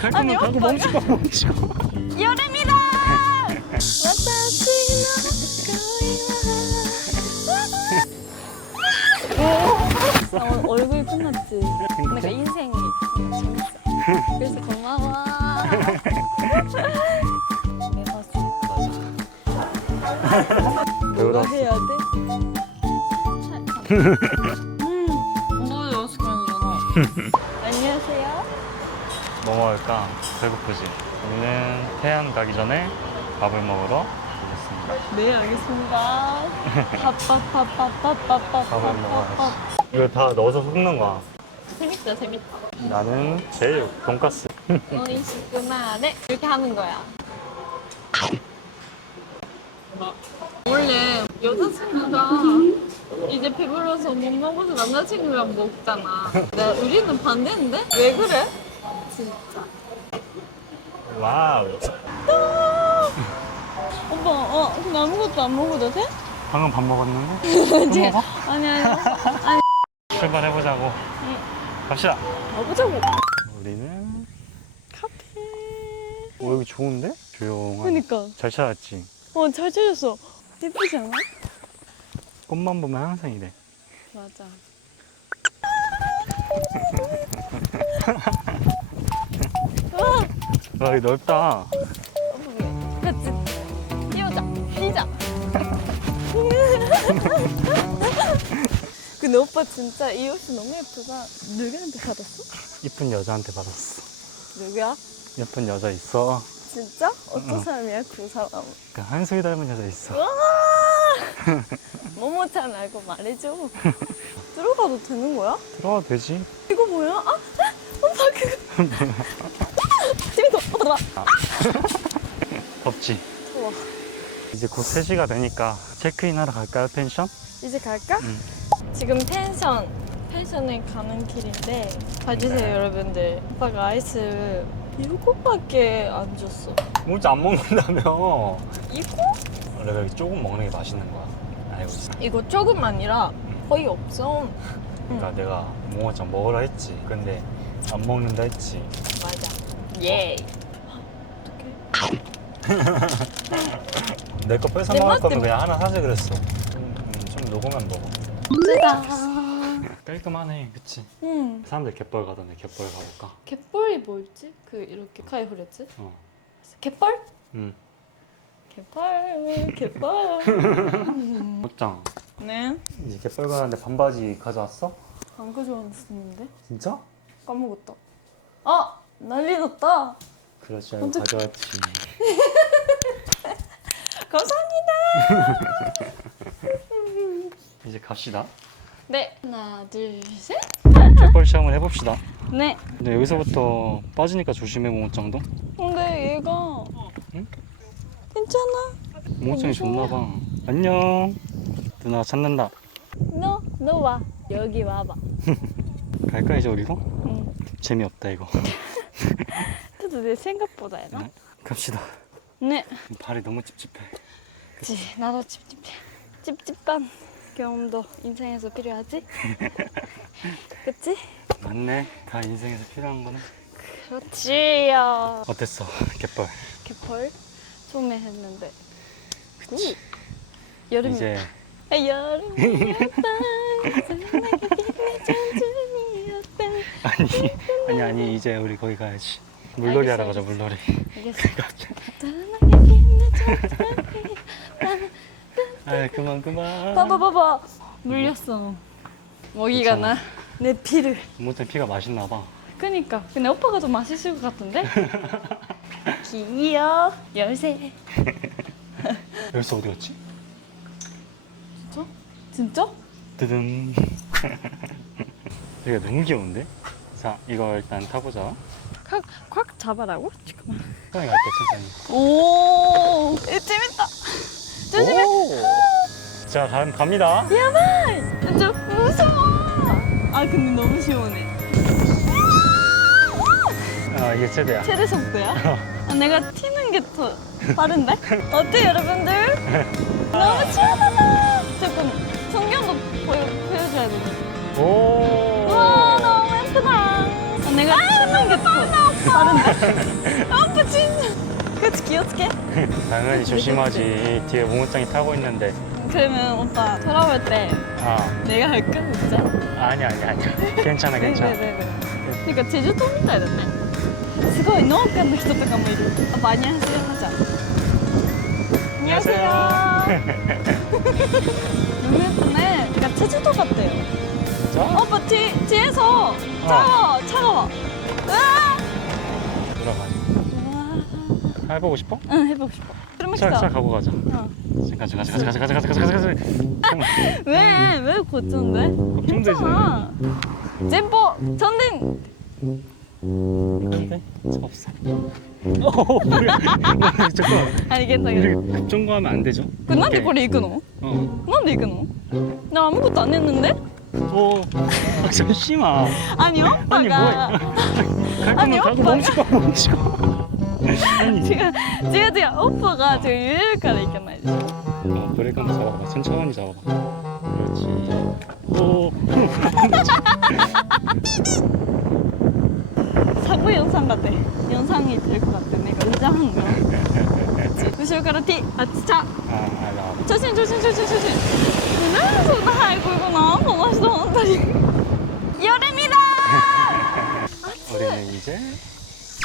갈 아니, 거면 가고 오빠가- 멈출 거 멈추고. 여름이다. 어, 얼굴 끝났지. 그러니까 인생이 재밌어. 그래서 고마워. 내가 뭐가 해야 돼? 음, 이거 연습하는구나. 안녕하세요. 뭐 먹을까? 배고프지? 우리는 태안 가기 전에 밥을 먹으러 가겠습니다. 네, 알겠습니다. 밥밥밥밥밥밥밥. 밥을 먹어야지. 이거 다 넣어서 섞는 거야. 재밌다, 재밌다. 나는 제육, 돈까스. 오이 시구나. 네, 이렇게 하는 거야. 원래 여자친구가 이제 배불러서 못 먹어서 남자친구랑 먹잖아. 나 우리는 반대인데? 왜 그래? 진짜. 와우. 오빠, 어, 근데 아무것도 안 먹어도 돼? 방금 밥 먹었는데? 또 먹어? 아니, 아니. 아니, 출발해보자고. 갑시다. 가보자고. 우리는 카페. 어, 여기 좋은데? 조용한. 그니까. 잘 찾았지? 어, 잘 찾았어. 예쁘지 않아? 꽃만 보면 항상 이래. 맞아. 와, 여기 넓다. 같이 뛰어자, 뛰자. 근데 오빠 진짜 이 옷이 너무 예쁘다. 누구한테 받았어? 이쁜 여자한테 받았어. 누구야? 예쁜 여자 있어. 진짜? 어떤 응. 사람이야 그 사람? 그 한송이 닮은 여자 있어. 와! 뭐뭐잘 알고 말해줘. 들어가도 되는 거야? 들어가도 되지? 이거 뭐야? 아, 아 오빠 그거. 들어와. 덥지? 좋아. 이제 곧 3시가 되니까 체크인 하러 갈까요, 펜션? 이제 갈까? 응. 지금 펜션 펜션에 가는 길인데 봐주세요 여러분들 오빠가 아이스 일곱 밖에 안 줬어 뭐지 안 먹는다며. 이거? 원래 여기 조금 먹는 게 맛있는 거야. 알고 있어. 이거 조금 아니라 거의 없어 그러니까 내가 몽어장 먹으라 했지. 근데 안 먹는다 했지. 맞아 예 어떡해 내 거 뺏어 내 먹을 맛 거면 때문에. 그냥 하나 사지 그랬어. 좀, 음, 좀 녹으면 먹어. 짜잔 깔끔하네, 그치? 응 사람들 갯벌 가던데 갯벌 가볼까? 갯벌이 뭐였지? 그 이렇게 카이 후렸지? 어. 갯벌? 응. 갯벌 갯벌 옷장. 네? 이제 갯벌 가는데 반바지 가져왔어? 안 가져왔었는데? 진짜? 까먹었다 아! 난리 났다 그렇지 언제- 가져왔지. 감사합니다 이제 갑시다. 네 하나 둘 셋 갯벌 시험을 해봅시다. 네. 근데 여기서부터 빠지니까 조심해 몽어장도. 근데 얘가 응? 괜찮아. 몽어장이 좋나 봐. 안녕. 누나 찾는다. 너, 너 와. 여기 와봐. 갈까 이제 우리도? 응. 재미없다 이거. 그래도 내 생각보다 해나? 네. 갑시다. 네. 발이 너무 찝찝해. 그치. 나도 찝찝해. 찝찝한 경험도 인생에서 필요하지? 그치? 맞네. 다 인생에서 필요한 거네. 그렇지요. 어땠어? 갯벌. 개펄 처음에 했는데. 굿. 여름이. 이제 아, 여름이었다. 아니 아니 아니 이제 우리 거기 가야지. 물놀이 하러 가자 물놀이. 알겠어. 전준이. 아 그만 그만. 봐봐 봐봐 물렸어 먹이가 괜찮아. 나내 피를 몽어장 피가 맛있나 봐. 그니까 근데 오빠가 더 맛있을 것 같은데 귀여 열쇠 열쇠 어디 갔지? 진짜? 진짜? 뜨든. 여기가 너무 귀여운데? 자 이거 일단 타보자. 콱, 콱 잡아라고? 잠깐만 천천히 갈게 천천히. 오 이, 재밌다 조심해 오. 자 다음 갑니다. 좀 무서워 아 근데 너무 시원해 아 이게 최대야. 최대 속도야? 아, 내가 튀는 게 더 빠른데? 어때 여러분들? 너무 시원하다 잠깐 풍경도 보여, 보여줘야 되는데 오. 다 아, 내가 튀는 게 더 빠른데? 오빠 진짜. 그치 기어스게? 당연히 조심하지. 뒤에 모모짱이 타고 있는데. 그러면 오빠 돌아올 때 아, 내가 할까 진짜? 아니 아니 아니. 괜찮아 괜찮아. 네네네. 그러니까 제주도 みたいだね。すごい農家の人とかもいる。あ、バニャンシ山じゃん。 안녕하세요. 너무 예쁘네. 그러니까 제주도 같대요. 진짜? 오빠 뒤, 뒤에서 차가워, 차가워. 으아! 해보고 싶어? 응 해보고 싶어. 잘, 잘 트루맥스. 가고 가자. 어. 가자 가자 가자 가자 가자 가자 가자 가자 가자. 왜왜 걱정돼? 걱정되지. 괜찮아. 전등. 근데 없어. 어 뭐야? 잠깐만. 알겠다. 급정거하면 안 되죠? 그 난데 오케이. 그래 이끄노? 어. 난데 이끄노? 나 아무것도 안 했는데? 어. 아, 잠시만. 아니 아니 뭐? 가끔은 아니, 가고 멈추고 멈추고. 違う違う違うおっぱがちょっと揺れるからいけないでしょ 어, 브레이크한번 잡아봐. 천천히 잡아봐. 그렇지. 오. 寒い4だって432いってる子だって目がうじゃんが 後ろから T あちっちゃ 아, 아, 나. 調子に調子に調子に調子にねなんでそんな早く行くのこの人本当に夜見だ 우리는 이제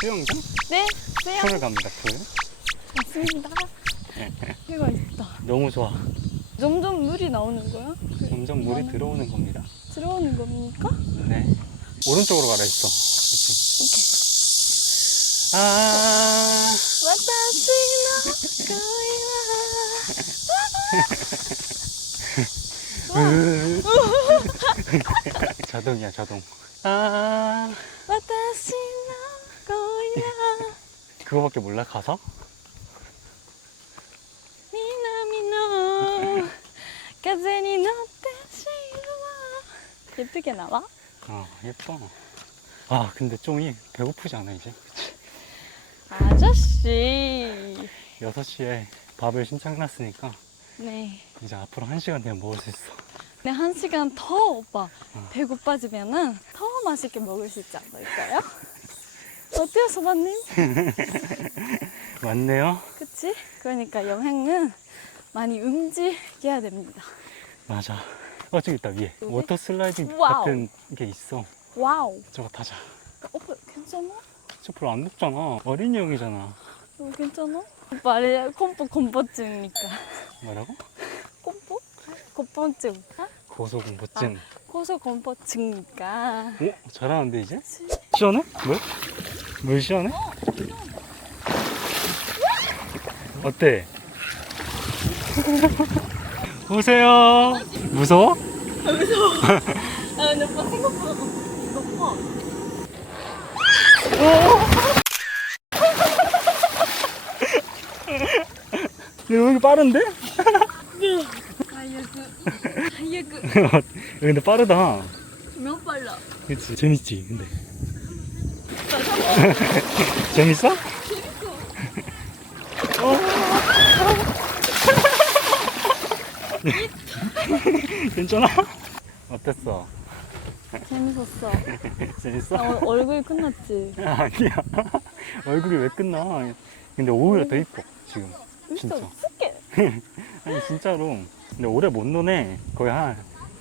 수영장? 네 수영 풀을 갑니다. 풀. 맞습니다 해가 있다 너무 좋아. 점점 물이 나오는 거야? 그, 점점 물이 나는- 들어오는 겁니다. 들어오는 겁니까? 네. 오른쪽으로 가라 했어. 그렇지. 오케이 아. 私の恋は 으. 자동이야 자동. 아. 私 그거밖에 몰라? 가사? 미나 미나. 가제니 너테시 예쁘게 나와? 아 예뻐. 아 근데 쫑이 배고프지 않아 이제? 아저씨. 6시에 밥을 신청해놨으니까 네. 이제 앞으로 1시간 내면 먹을 수 있어. 네, 한 시간 더 오빠 어. 배고파지면은 더 맛있게 먹을 수 있지 않을까요? 어때요, 소바님? 맞네요. 그치? 그러니까 여행은 많이 움직여야 됩니다. 맞아. 어 저기 있다 위에. 여기? 워터 슬라이딩 와우. 같은 게 있어. 와우. 저거 타자. 오빠 괜찮아? 저 별로 안 높잖아. 어린이용이잖아. 어, 괜찮아? 오빠 아래 콤보 공포증이니까. 뭐라고? 콤보? 아? 고소공포증. 고소 공포증이니까. 오 잘하는데 이제? 시원해? 물? 물 시원해? 어때? 오세요. 무서워? 아, 근데 오빠 생각보다 높아. 여기 빠른데? 하이그. 하이그. 근데 빠르다. 몇 빨라? 그치 재밌지 근데 재밌어? 어. 괜찮아? 어땠어? 재밌었어. 재밌어? 아, 얼- 얼굴 끝났지? 아니야 얼굴이 왜 끝나 근데 오히려 더 이뻐 지금 진짜 어떡해. 아니 진짜로 근데 오래 못 노네 거의 한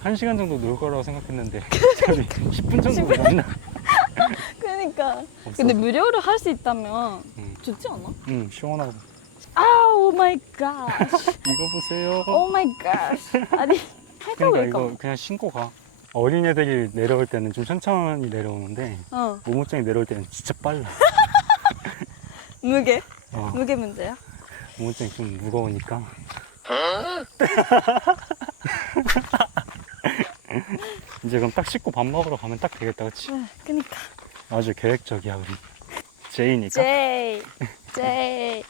1시간 정도 놀 거라고 생각했는데 저기 10분 정도 못나 그러니까. 근데 무료로 할 수 있다면 응. 좋지 않아? 응 시원하고 아, 오 마이 갓. 이거 보세요 오 마이 갓. 아니, 할까 그러니까 말까? 이거 그냥 신고 가. 어린애들이 내려올 때는 좀 천천히 내려오는데 어, 모모짱이 내려올 때는 진짜 빨라. 무게. 어, 무게 문제야? 모모짱이 좀 무거우니까. 이제 그럼 딱 씻고 밥 먹으러 가면 딱 되겠다, 그치? 네, 그니까. 아주 계획적이야 우리. 제이니까. 제이. 제이.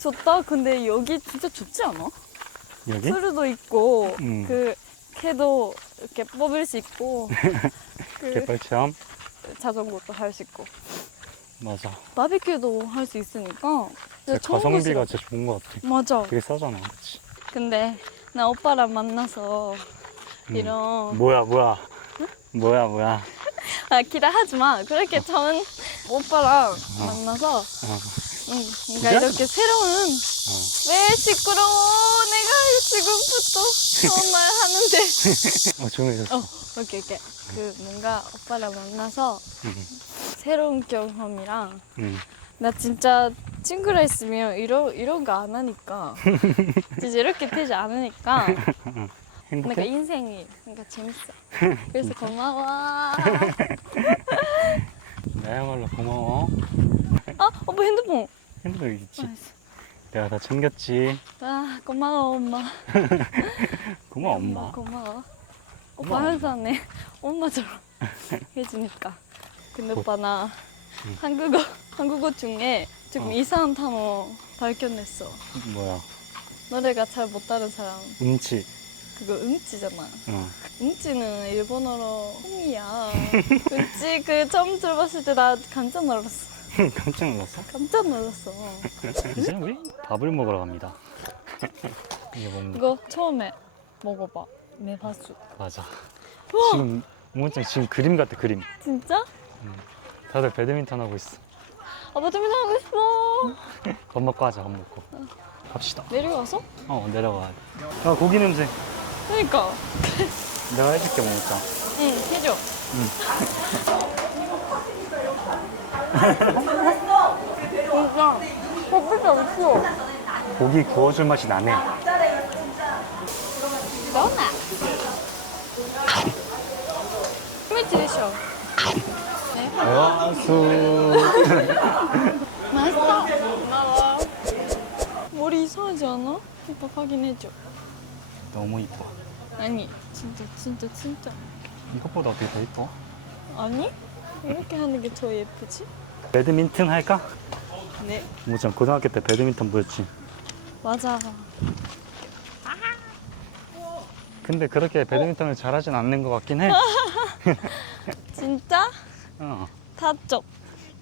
좋다. 근데 여기 진짜 좋지 않아? 여기? 풀도 있고, 음. 그, 캐도 이렇게 뽑을 수 있고, 그 갯벌 체험? 자전거도 할 수 있고, 맞아. 바비큐도 할 수 있으니까. 진짜 가성비가. 진짜 좋은 것 같아. 맞아. 되게 싸잖아, 그치? 근데 나 오빠랑 만나서 음. 이런 뭐야, 뭐야. 뭐야, 뭐야. 아 기대하지 마. 그렇게 좋은 오빠랑 만나서 어, 응, 그러니까 진짜? 이렇게 새로운 어. 왜 시끄러워 내가 지금부터 처음 말 하는데 어 조용해졌어. 어 오케이 오케이 그 뭔가 오빠랑 만나서 응, 새로운 경험이랑 응. 나 진짜 친구랑 있으면 이런 이런 거 안 하니까 진짜 이렇게 되지 않으니까 행복해? 내가 인생이 그러니까 재밌어 그래서 고마워 나야말로 고마워. 아 오빠 핸드폰 핸드폰 여기 있지. 나이스. 내가 다 챙겼지. 아 고마워 엄마 고마워 엄마. 고마워 오빠 고마워, 항상 내 엄마처럼 해주니까 근데 고- 오빠 나 응. 한국어 한국어 중에 조금 어. 이상한 단어 발견했어 뭐야? 노래가 잘 못하는 사람 음치. 그거 음치잖아 어. 음치는 일본어로 홈이야 음치 그 처음 들어봤을 때 나 깜짝 놀랐어 깜짝 놀랐어. 깜짝 놀랐어 이제 우리 밥을 먹으러 갑니다. 이게 뭡니까? 이거 처음에 먹어봐 메바수 맞아. 지금 오모짱 지금 그림 같아 그림. 진짜? 다들 배드민턴 하고 있어. 아빠 좀 하고 싶어 밥 먹고 하자 밥 먹고. 갑시다. 내려가서? 어 내려가야 돼. 아 고기 냄새. 그러니까. 내가 해줄게 오모짱. 응 해줘. 진짜. 겉밖에 없어. 고기 구워줄 맛이 나네. 너나. 스위치 드셔 와수. 맛있어 고마워. 머리 이상하지 않아? 오빠 확인해줘 너무 이뻐. 아니 진짜 진짜 진짜 이것보다 어떻게 더 이뻐? 아니? 이렇게 하는 게 더 예쁘지? 배드민턴 할까? 네 오모짱 고등학교 때 배드민턴 보였지. 맞아 근데 그렇게 배드민턴을 잘하진 않는 것 같긴 해. 진짜? 어. 탑쪽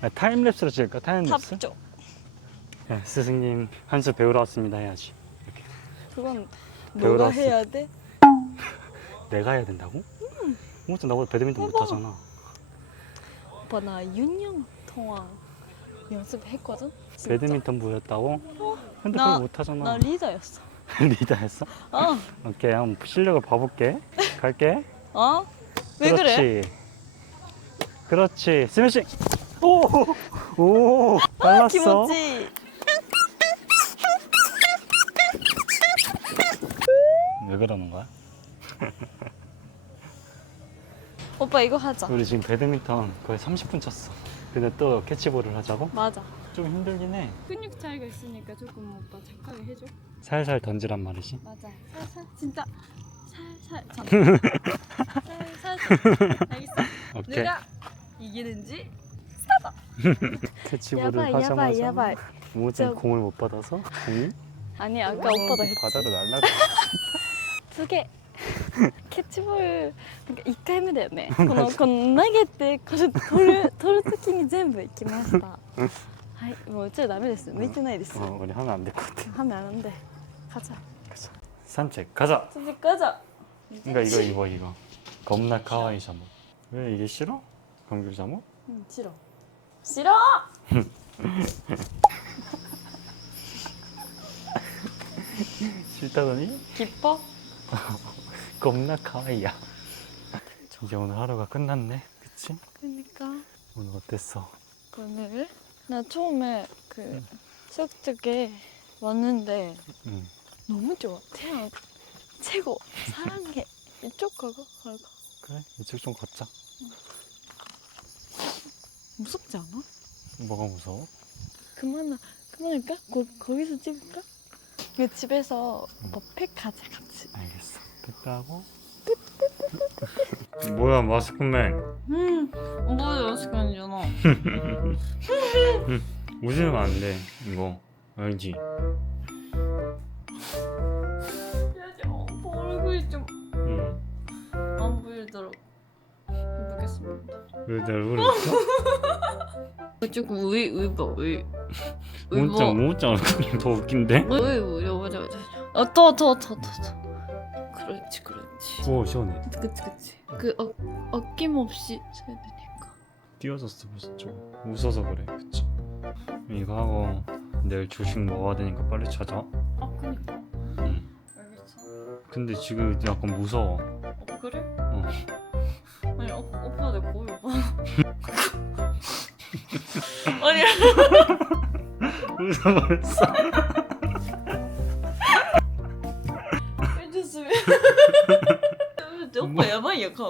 아, 타임랩스로 찍을까? 타임랩스? 탑쪽 네, 스승님 한 수 배우러 왔습니다 해야지. 그건 배우러 너가 왔어. 해야 돼? 내가 해야 된다고? 오모짱 나보다 배드민턴 해봐. 못하잖아. 오빠 나 6년 동안 연습했거든? 진짜. 배드민턴 보였다고? 근데 나- 그거 못하잖아. 나 리더였어 리더했어? 어? 오케이 한번 실력을 봐볼게. 갈게. 어? 왜 그래? 그렇지. 그렇지. 스매싱. 오, 오, 빨랐어. 김치 왜 그러는 거야? 오빠 이거 하자 우리 지금 배드민턴 거의 30분 쳤어. 근데 또 캐치볼을 하자고? 맞아 좀 힘들긴 해. 근육 차이가 있으니까 조금 오빠 착하게 해줘 살살 던지란 말이지. 맞아 살살 진짜 살살 잠깐 살살 알겠어? 오케이. 누가 이기는지 캐치볼을 하자마자 야바이 야바이 모모짱 저- 공을 못 받아서 공이 아니 아까 오빠도 했지 바다로 날라가. 두개 캐치볼 1回目だよねこのこの投げてこれ取る取る時に全部いきましたはいもううちはダメです向いてないです 어, 우리 하면 안 될 것 같아. 하면 안 한대 가자 가자. 산책 가자. 집에 가자 그러니까 이거 입어 이거. 겁나 카와이 잠옷. 왜 이게 싫어? 감귤 잠옷? 응 싫어 싫어 싫다더니 기뻐 겁나 카와이야. 이제 오늘 하루가 끝났네. 그치? 그러니까 오늘 어땠어? 오늘 나 처음에 그 수업 쪽에 왔는데 응. 너무 좋아 태양 최고 사랑해 이쪽 가가 갈까 그래 이쪽 좀 걷자. 무섭지 않아? 뭐가 무서워? 그만 그만할까? 거, 거기서 찍을까? 그 집에서 응. 뭐팩 가자 같이 알겠 어. 됐다고? 뭐야 마스크맨? 음 뭐야 시간이잖아 웃으면 안 돼. 이거 알지? 얼굴이 좀안 응. 보이도록 해보겠습니다 왜내 얼굴이 있어? 조금 의 의봐 의 모모짱 모모짱 얼굴이 더 웃긴데? 의 의려 맞아 맞아 어더더더더 더 그렇지 그렇지. 오 시원해. 그치 그치. 그 어, 어김없이 쳐야 되니까. 띄워졌어 벌써 좀. 웃어서 그래. 그치? 이거 하고 내일 조식 먹어야 되니까 빨리 찾아. 아 그니까. 응. 알겠어. 근데 지금 약간 무서워. 어 그래? 어. 아니 오, 오빠 내 거울 봐. 아니. 웃어버렸어 야바이야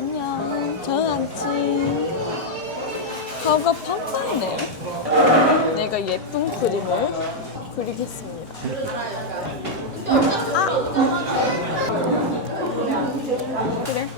안녕. 좋은 아침顔가 팡팡이네요. 내가 예쁜 그림을 그리겠습니다. 아! 그래